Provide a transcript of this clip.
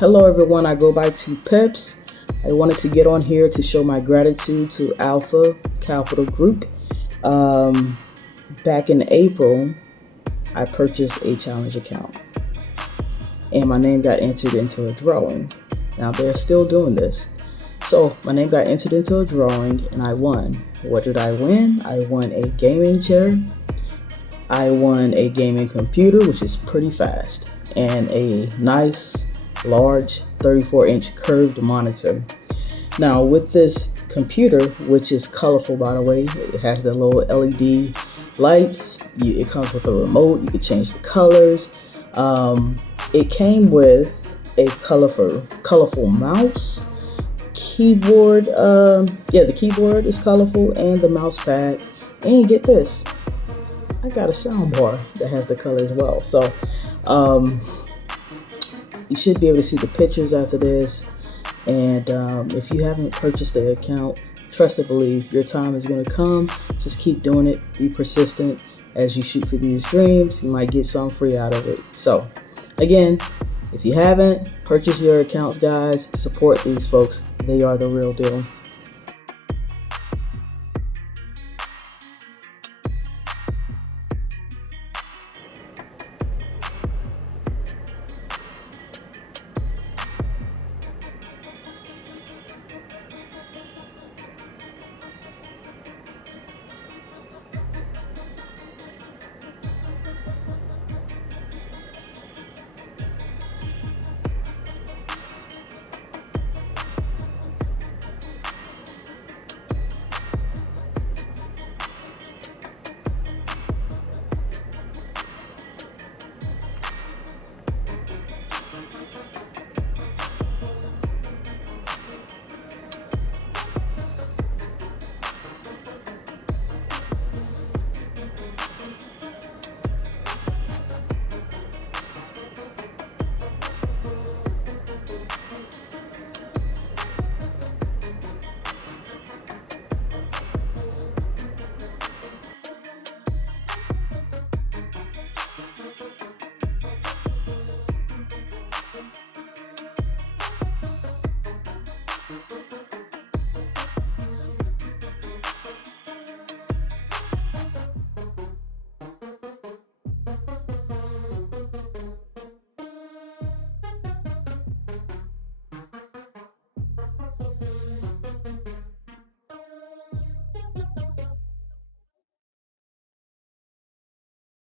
Hello everyone, I go by 2Peps. I wanted to get on here to show my gratitude to Alpha Capital Group. Back in April, I purchased a challenge account and my name got entered into a drawing. Now they're still doing this. So my name got entered into a drawing and I won. What did I win? I won a gaming chair. I won a gaming computer, which is pretty fast, and a nice large 34-inch curved monitor. Now with this computer, which is colorful by the way, it has the little LED lights, it comes with a remote, you can change the colors. It came with a colorful mouse, keyboard, the keyboard is colorful, and the mouse pad, and get this, I got a sound bar that has the color as well. So you should be able to see the pictures after this. And if you haven't purchased the account, trust and believe your time is going to come. Just keep doing it. Be persistent as you shoot for these dreams. You might get some free out of it. So again, if you haven't, purchase your accounts, guys. Support these folks. They are the real deal.